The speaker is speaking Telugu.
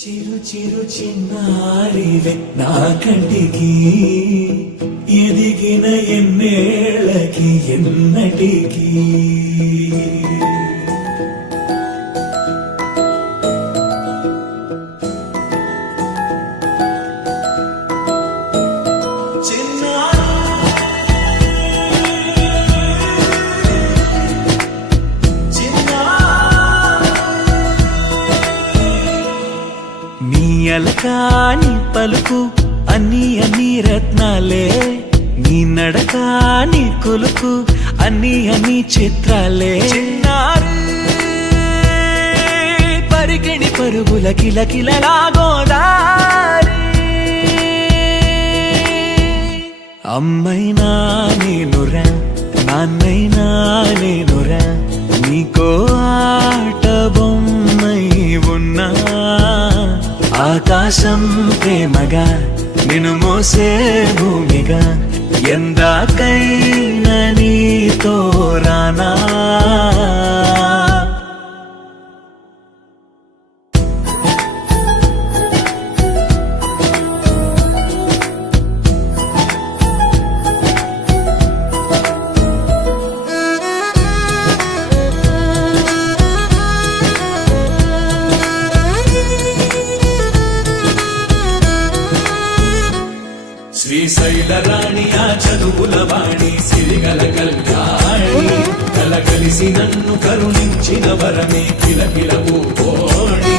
చిరు చిరు చిన్నారివే నా కంటికి ఎదిగిన ఎన్నేళ్ళకి ఎన్నటికి అలకాని పలుకు అన్ని అన్ని రత్నాలే నీ నడక నీ కొలుకు అన్ని అన్ని చిత్రాలే చిన్నారు పరికిణి పరుగుల కిలకిలలాగోదారి అమ్మైనా నేనురా నాన్నైనా నేనురా నీకో ఆట బొమ్మై ఉన్నా ఆకాశం ప్రేమగా నిన్ను మోసే భూమిగా ఎందాకైనా నీతో రానా శ్రీశైల రాణి ఆ చదువుల వాణి సిరిగల కల్యాణి కలగలిసి నన్ను కరుణించిన వరమే కిలకిల పూకోణి